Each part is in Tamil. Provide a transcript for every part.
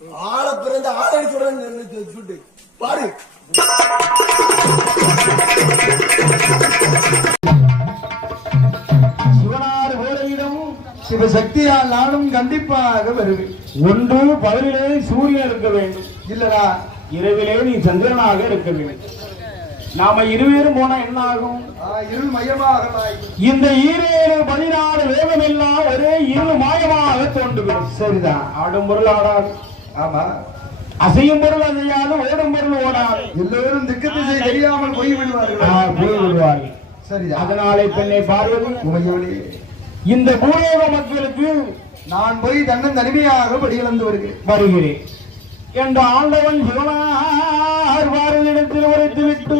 ஆள பிறந்த ஆளை சொல்றேன்னு பாரு. சிவனார் வேலையிடம் சிவசக்தியால் நானும் கண்டிப்பாக வருவேன். 1 பகலிலே சூரியன் இருக்க வேண்டும், இல்லடா இரவிலே நீ சந்திரனாக இருக்க வேண்டும். நாம இருவேரும் போனா என்ன ஆகும்? இருள் மயமாக. இந்த 14 வேகம் எல்லாம் ஒரே இருள் மாயமாக தோன்றுகிறது. சரிதான். ஆடும் பொருள் ஆடாது. ஆமா. அசையும் பொருள் அசையாது, ஓடும் பொருள் ஓடாது. எல்லோரும் திக்கு திசை தெரியாமல் போய் விடுவார்கள். சரிதான். அதனாலே பெண்ணை பார்வதி, இந்த பூலோக மக்களுக்கு நான் போய் தன்னன் தனிமையாக படியிழந்து வருகிறேன் என்ற ஆண்டவன் சிவனார் பார்வதியிடத்தில் உரைத்து விட்டு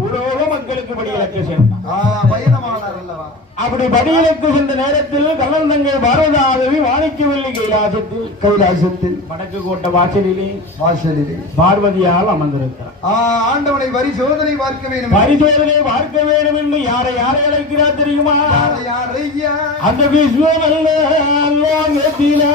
பூலோக மக்களுக்கு படியிழக்க சென்றான். பயணமானார் அல்லவா? அப்படி படியிழக்கு சென்ற நேரத்தில் கள்ளன் தங்கை பார்வதாதேவி மாணிக்கவல்லி கைலாசத்தில் வடக்கு கோட்டை வாசலிலே பார்வதியால் அமர்ந்திருக்கிறார். ஆண்டவனை பரிசோதனை பார்க்க வேண்டும் என்று யாரை அழைக்கிறார் தெரியுமா? அந்த விஸ்வம் அல்ல லோகத்திலே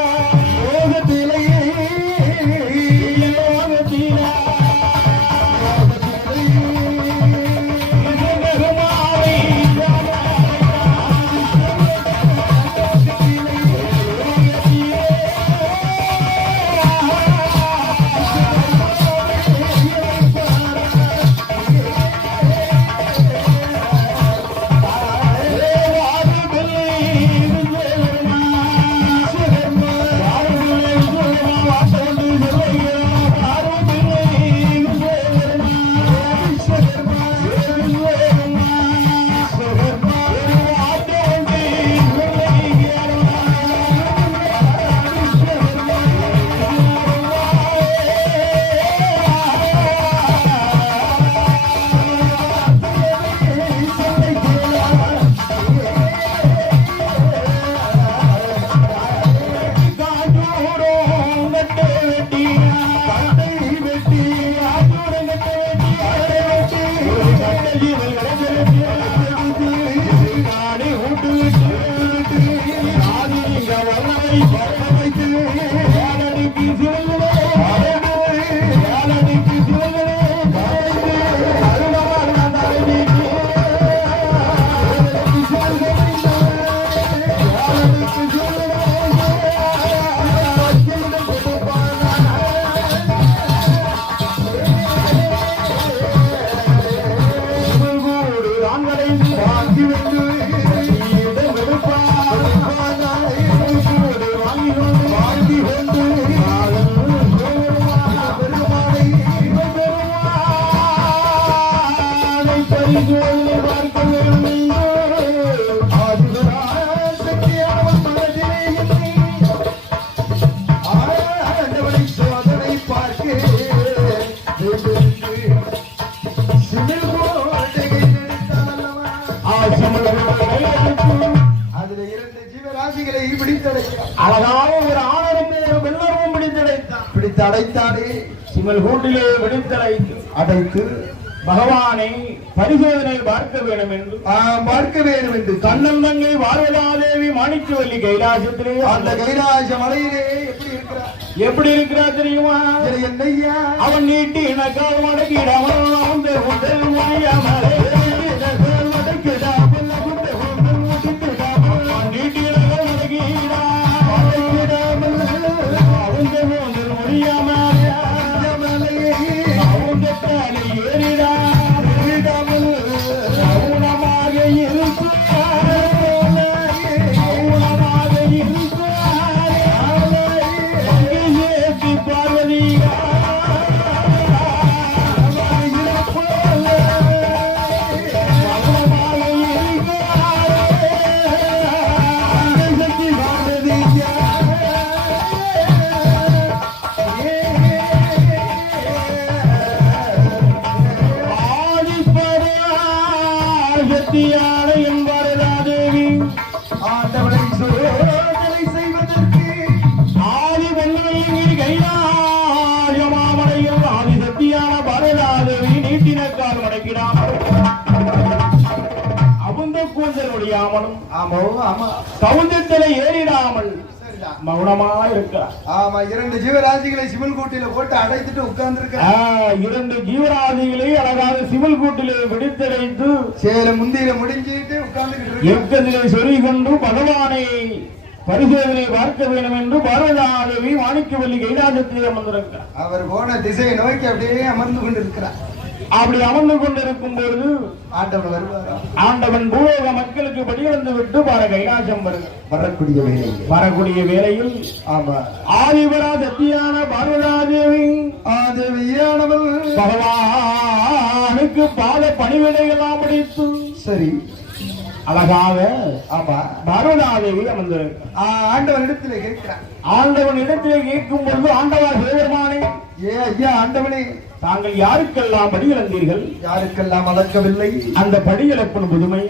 அழகான ஒரு ஆணவம் வெள்ளமும் பிடித்தடைத்தானே சிமல் கூட்டிலே அடைத்து பகவானை பரிசோதனை பார்க்க வேண்டும் என்று கண்ணன் தங்கை பார்வதாதேவி மாணிக்கவல்லி கைலாசத்திலே அந்த கைலாச மலையிலே எப்படி இருக்கிறார் தெரியுமா? என்னையா அவன் நீட்டி நக்கால் மடக்கிடாமல் சவுந்தத்திலே ஏறிடாமல் மௌனமா இருக்கிறார். ஆமா, 2 ஜீவராசிகளை சிவில் கூட்டில போட்டு அடைத்துட்டு உட்கார்ந்து இருக்க. 2 ஜீவராசிகளை அழகாக சிவில் கூட்டிலே விடுத்தடைத்து சேல முந்தியில முடிஞ்சிட்டு உட்கார்ந்துகிட்டு எக்கத்திலே சொறி கொண்டு பகவானை பரிசோதனை பார்க்க வேண்டும் என்று பாரதாதேவி மாணிக்கவல்லி கைலாசத்தில் அமர்ந்திருக்கிறார். அவர் போன திசையை நோக்கி அப்படியே அமர்ந்து கொண்டிருக்கிறார். அப்படி அமர்ந்து கொண்டிருக்கும் பொழுது ஆண்டவன் வருவாரா? ஆண்டவன் பூலோக மக்களுக்கு படியிழந்து விட்டு கைலாசம் வரக்கூடிய வேளையில் ஆமா, ஆதிபரா சத்தியான பார்வதாதேவி ஆதேவியானவள் பகவானுக்கு பாத பணிவிடைகளாம் முடித்து சரி அழகாக ஆமா பார்வதாதேவி அமர்ந்திருக்கிறார். ஆண்டவன் இடத்திலே கேட்கிறார். ஆண்டவன் இடத்திலே கேட்கும் பொழுது ஆண்டவா சிவபெருமானே, ஐயா ஆண்டவனே, தாங்கள் யாருக்கெல்லாம் படியிழந்தீர்கள்? யாருக்கெல்லாம் வளர்க்கவில்லை? அந்த படியிழப்பின் புதுமை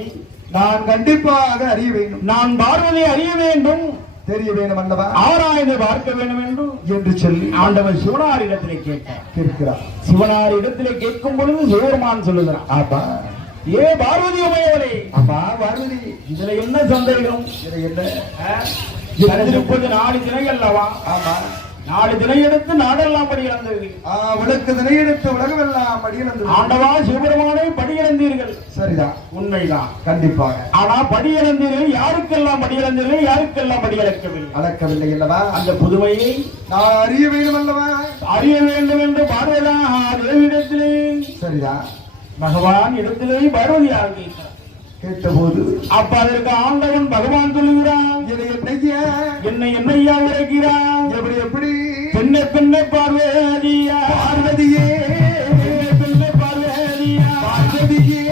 நான் கண்டிப்பாக அறிய வேண்டும். நான் பார்வதை அறிய வேண்டும், தெரிய வேண்டும் அல்லவா, ஆராய்ந்து பார்க்க வேண்டும் என்று சொல்லி ஆண்டவன் சிவனார் இடத்திலே கேட்கிறார். சிவனார் இடத்திலே கேட்கும் பொழுது சிவபெருமான் சொல்லுகிறார், ஆப்பா ஏ பார்வதி உமையவரே, ஆமா பார்வதி, இதுல என்ன சந்தேகம்? என்ன இருப்பது 4 திணை அல்லவா? ஆமா, 4 திணை எடுத்து நாடெல்லாம் படியிழந்தது. உனக்கு திணை எடுத்து உலகமெல்லாம் படியிழந்தது. ஆண்டவா சிவபெருமானை படியிழந்தீர்கள், சரிதான், உண்மைதான், கண்டிப்பாக. ஆனா படியிழந்தீர்கள், யாருக்கெல்லாம் படியிழந்தீர்கள், யாருக்கெல்லாம் அளக்கவில்லை அல்லவா? அந்த புதுமையை நான் அறிய வேண்டும் அல்லவா? அறிய வேண்டும் என்று பார்வதா தேவியிடத்திலே சரிதான் பகவான் இடத்திலே பார்வதியாக கேட்டபோது அப்ப அதற்கு ஆண்டவன் பகவான் சொல்லுகிறான், என்னை என்னையா உரைக்கிறான், எப்படி பெண்ணை பார்வதியா, பார்வதியே பெண்ணை பார்வதியா, பார்வதியே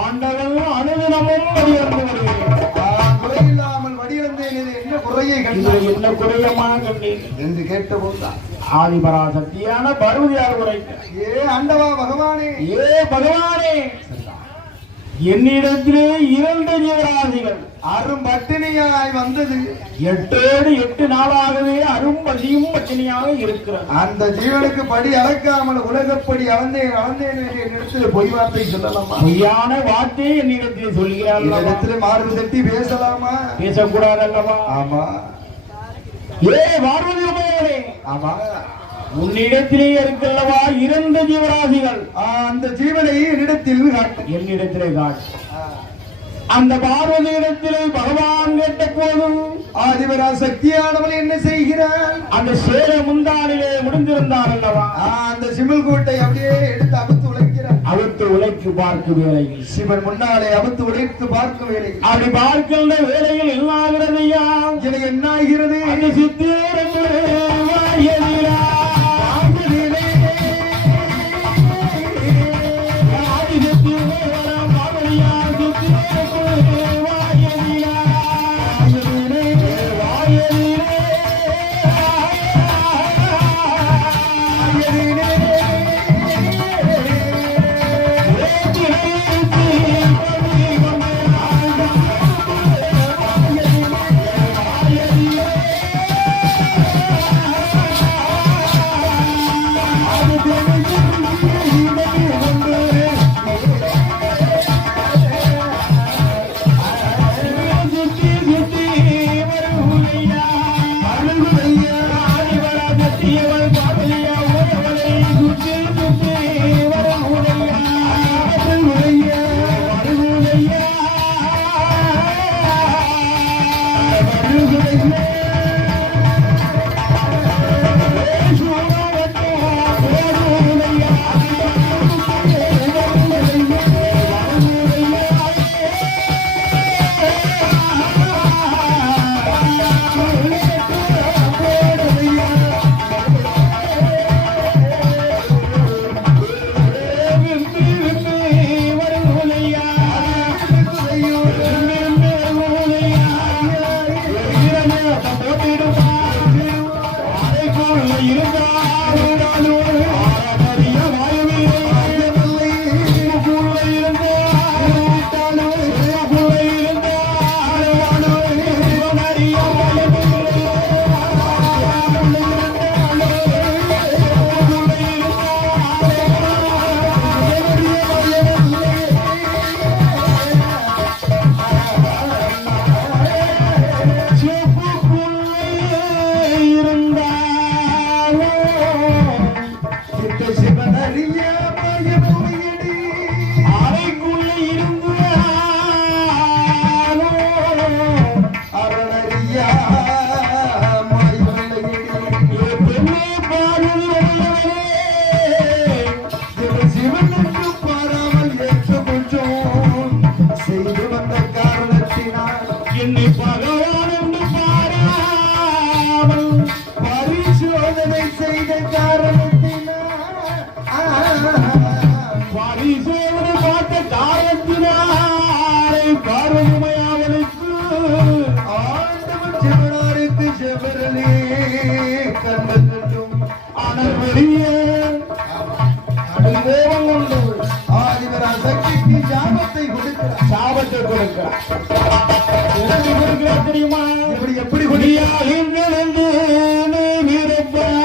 ஆண்டவன் அனுதினமும் என்ன குறையமான கண்டீர் என்று கேட்டபோதுதான் ஆதிபரா சக்தியான பார்வதியார் உரைக்கிறார், ஏ ஆண்டவா பகவானே, ஏ பகவானே, என்னிடத்திலே 2 ஜீவராசிகள் அரும்பட்டினியாய் வந்தது. 8 நாளாகவே அரும்பதியும் பட்டினியாக இருக்கிறது. அந்த ஜீவனுக்கு படி அளக்காமல் உலகப்படி அளந்தேன் என்னிடத்தில் பொய் வார்த்தை சொல்லலாமா? பொய்யான வார்த்தையை என்னிடத்தில் சொல்கிறார். இடத்துல மார்பு தட்டி பேசலாமா? பேசக்கூடாது அல்லவா? ஆமா. ஏ பார்வதி உமையவரே, ஆமா, உன்னிடத்திலே இருக்கல்லவா 2 ஜீவராசிகள். அந்த ஜீவனை என்னிடத்தில் என்னிடத்திலே காட்டு. அந்த பார்வதி இடத்திலே பகவான் கேட்ட போதும் ஆதிபரா சக்தியானவள் என்ன செய்கிறாள்? அந்த சேல முந்தானிலே முடிந்திருந்தார் அல்லவா? அந்த சிமிழ் கூட்டை அப்படியே எடுத்து அவுத்து உழைக்கிறார். அவுத்து உழைத்து பார்க்கும் வேலையில் சிவன் முன்னாலே அவுத்து உழைத்து பார்க்கும் வேலை. அப்படி பார்க்கின்ற வேலையில் என்ன ஆகிறதையா? என்ன ஆகிறது? அந்த சித்திரே கண்டதும் அனல் பெரிய கோபம் கொண்டு ஆதிவரா சக்திக்கு சாபத்தை கொடுக்கிறார். சாபத்தை கொடுக்கிறார். எப்படி கொடுக்கிறார் தெரியுமா? எப்படி குடியாகின்றெழுந்து நீ வீரப்பாய்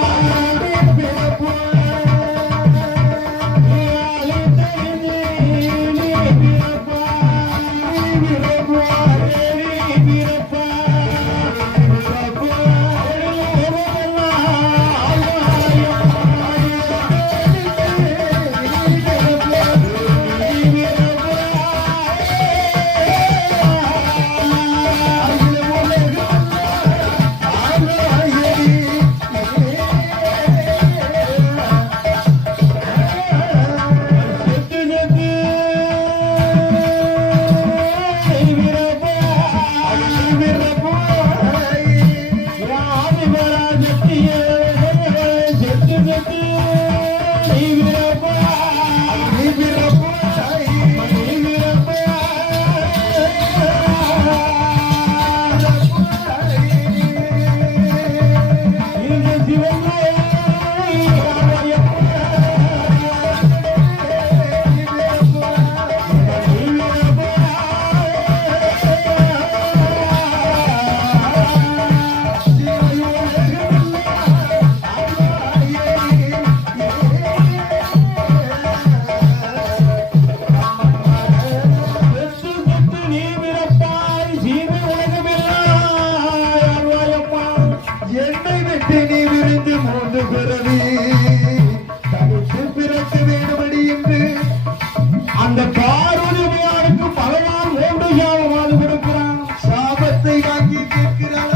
அந்த பார்வதியாருக்கு பகவான் 3 யாமமாவது கொடுக்கிறான். சாபத்தை வாங்கி கேட்கிறாள்.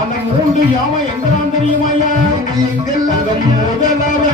அந்த 3 யாமம் எங்கெல்லாம் தெரியுமா? எங்கெல்லாம் முதலாவது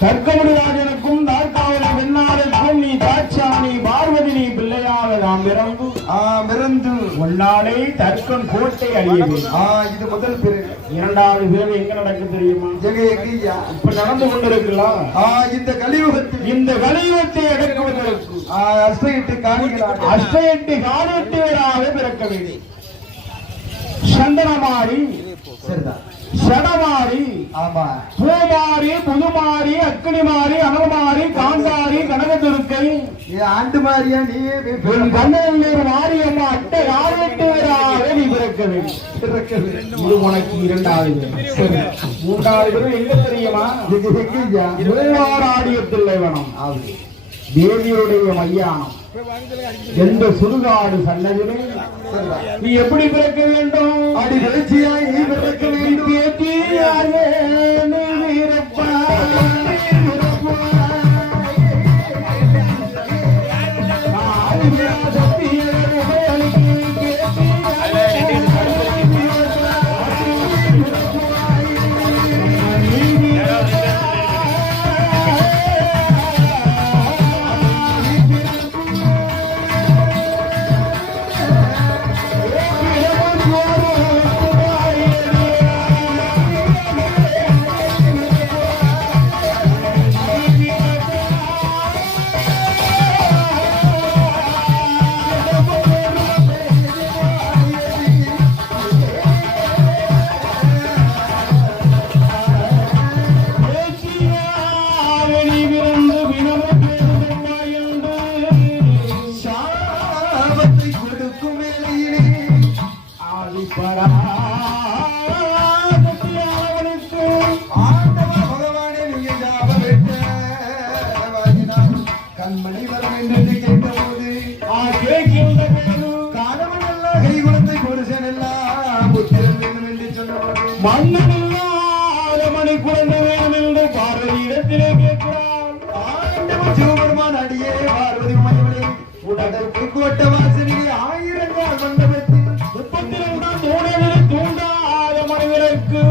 தர்க்கமுடிராஜனுக்கும் தார்காவலி வெண்ணாருக்கும் நீ தாட்சாணி பார்வதி நீ பிள்ளையாக நாம் பிறந்து ஒன்னாலே தர்க்கம் கோட்டை அழியது. இது முதல் பிறகு. 2வது பிறகு எங்க நடக்கு தெரியுமா? இப்ப நடந்து கொண்டிருக்கலாம். இந்த கலியுகத்தை அடக்குவதற்கு அஷ்ட எட்டு காரியத்தேராக பிறக்க வேண்டும். சந்தனமாரி, சடமாரி, பூமாரி, புதுமாரி, அக்கினிமாரி, அனல்மாரி, காந்தாரி, கனகதுர்க்கை, ஆண்டு மாரியா நீ கண்ணூர் மாரியம்மா அட்டை ஆரோக்கியராக நீ பிறக்க வேண்டும். இது உனக்கு 2வது. 3வது எங்க தெரியுமா? மூவாராடியத்தில் வேணும். தேவியுடைய மையானம் எந்த சுடுகாடு சன்னதிலே நீ எப்படி பிறக்க வேண்டும்? அடி வெளிச்சியாய் நீ பிறக்க வேண்டும். பராசக்தியானவனுக்கு ஆண்டவா பகவானே நீங்க ஞாபகம் விட்ட வாங்கினார் கண்மணி வரம் என்று கேட்டபோது கேட்கின்ற போது கணவன் எல்லாம் கை குழந்தை புருஷன் எல்லாம் புத்திரன் வேண்டும் என்று சொன்னபோது மன்னன் இல்லாத மணி குழந்தை வேணும் என்று பார்வதியிடத்திலே கேட்கிறான். ஆண்டவன் சிவபெருமான் அடியே பார்வதி உமையவளே உடலுக்கு கோட்ட வாசலிலே ஆயிரங்கால் மண்டபத்தில் 32ஆம் தூணிலே தூண்டாத மனிதனுக்கு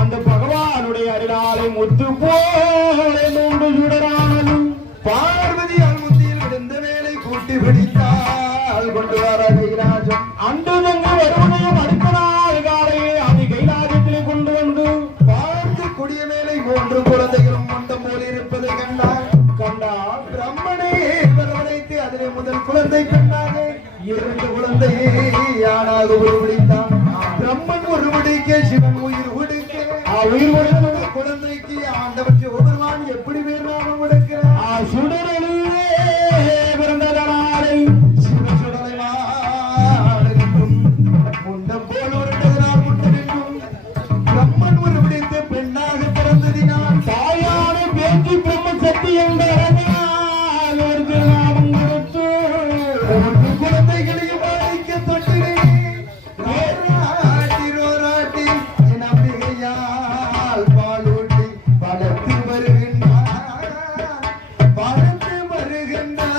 அந்த பகவானுடைய அருளாலை முத்து போல மூன்று சுடரானதும் பார்வதி அல்முத்தியில் விழுந்த வேலை கூட்டி பிடித்தால் கொண்டு வர கைலாசம் அன்று தங்கு வருவதையும் அடுத்த நாள் காலையே அதை கைலாசத்திலே கொண்டு வந்து பார்த்து கொடிய மேலை 3 குழந்தைகளும் மண்டம் போல் இருப்பதை கண்டார் பிரம்மனே வரவழைத்து அதிலே முதல் குழந்தை பெண்ணாக 2 குழந்தையை யானாக உருவடித்தான் பிரம்மன் உருவடிக்க சிவன் உயிர் உடுக்க உயிர் கொடுத்து குழந்தைக்கு ஆண்டவன் சிவபெருமான் எப்படி வேணாலும் கொடுக்கிறார் சுடரிலே பிறந்ததனாலே சிவசுடலை மாடென்றும் முண்டம் போல் உருண்டதனால் முண்டென்றும் பிரம்மன் உருவடித்து பெண்ணாக பிறந்ததினால் தாயான பேச்சு பிரம்ம சக்தி என்ற ஒரு திருநாமம் கொடுத்து 3 குழந்தைகளையும் பாதிக்க தொட்டிலே ரோராட்டி என் அம்பிகையால் பாலூட்டி பலத்து வருகின்றார் பலத்து வருகின்றார்